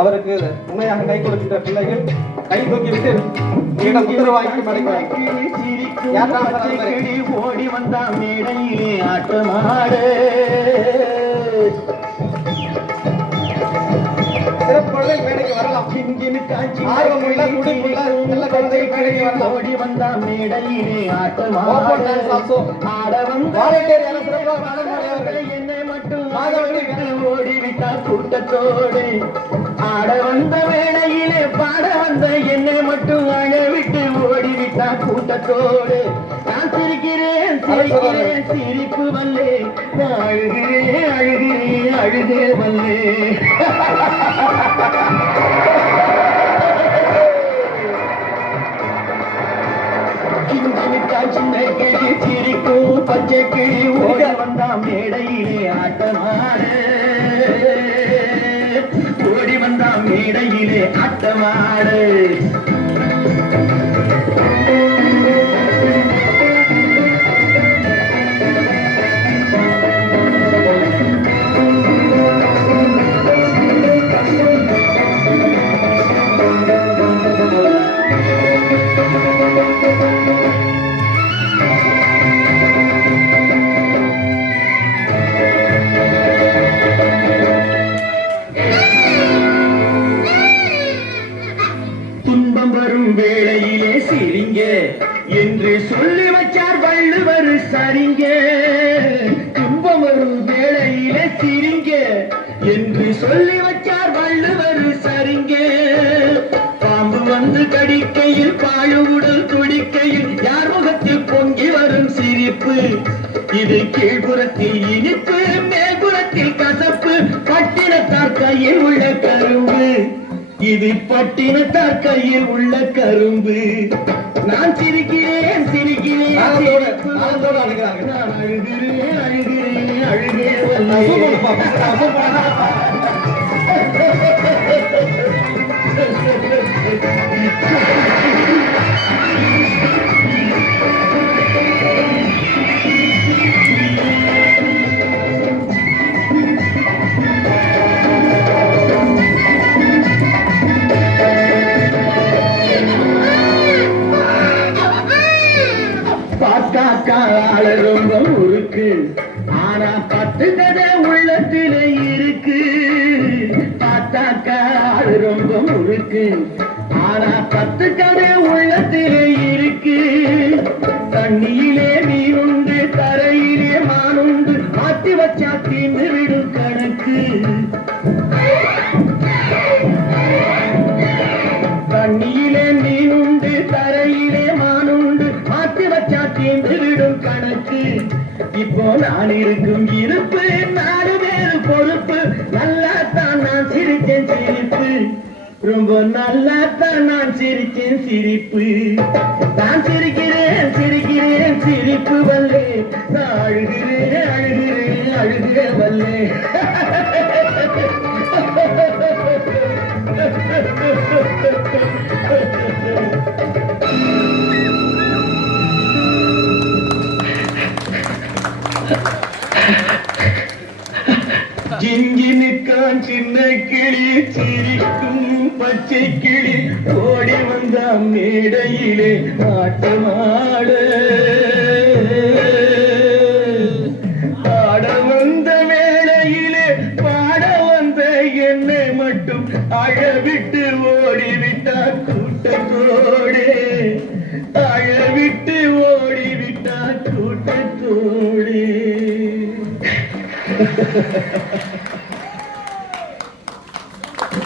அவருக்கு உண்மையாக கை கொடுக்கிற பிள்ளைகள் கை தூக்கி விட்டு உத்தரவு வாங்கி மறைக்கிறார். ஓடி வந்தா மேடையிலே ஆட்டமாடு மேடைக்கு வரலாம். ஓடி வந்தா மேடையிலே ஆட்டமாடு என்னை மட்டும் ஓடிவிட்டா கூட்டத்தோடு ஆட வந்த மேடையிலே பாட வந்த என்னை மட்டும் அழவிட்டு ஓடிவிட்டா கூட்டத்தோடு நான் சிரிக்கிறேன் சிரிக்கிறேன் சிரிப்பு வல்லே அழுகிறேன் அழுகிறேன் அழுகே வல்லே சின்ன கிளி சிரிக்கும் பச்சை கிளி ஓட வந்தாம் மேடையிலே ஆட்டமாடு ஓடி வந்தாம் மேடையிலே ஆட்டமாடு வேளையிலே சிரிங்க என்று சொல்லி வச்சார் வள்ளுவர் சரிங்க. துன்பம் வரும் வேளையிலே சிரிங்க என்று சொல்லி வச்சார் வள்ளுவர் சரிங்க. பாம்பு வந்து கடிக்கையில் பாழு உடல் துடிக்கையில் யார் முகத்தில் பொங்கி வரும் சிரிப்பு இது கீழ்புறத்தில் இனிப்பு மேல்புறத்தில் கசப்பு பட்டினத்தார் கையில் உள்ள கரும்பு இது பட்டினத்தார் கையில் உள்ள கரும்பு. நான் சிரிக்கிறேன் சிரிக்கிறேன் நான் அழுகிறேன் அழுகிறேன் அழுகே ஆள ரொம்ப முறுக்கு ஆனா 10 கதை உள்ளத்துல இருக்கு. பார்த்தாக்கா ஆளு ரொம்ப முறுக்கு ஆனா 10 கதை உள்ளத்துல இருக்கு. தண்ணியிலே மீனுண்டு தரையிலே மானுண்டு மாத்தி வச்சா தீர்ந்து விடும் கணக்கு. தண்ணியிலே மீனுண்டு தரையிலே மானுண்டு மாத்தி வச்சா தீர்ந்து விடும் கணக்கு. இப்போ நான் இருக்கும் இருப்பு 4 பேரு பொறுப்பு. நல்லாத்தான் நான் சிரிச்சேன் சிரிப்பு ரொம்ப நல்லாத்தான் நான் சிரிச்சேன் சிரிப்பு. நான் சிரிக்கிறேன் சிரிக்கிறேன் சிரிப்பு வல்லே நான் அழுகிறேன் அழுகிறேன் அழுகிறே வல்லே. ஜிங்கினுக்கான் சின்ன கிளி சிரிக்கும் பச்சை கிளி ஓடி வந்த மேடையிலே ஆட்டமாட ஆட வந்த மேடையிலே பாட வந்த என்னை மட்டும் அழவிட்டு ஓடிவிட்டா கூட்டத்தோடு அழவிட்டு ஓடிவிட்டா கூட்டத்தோடு.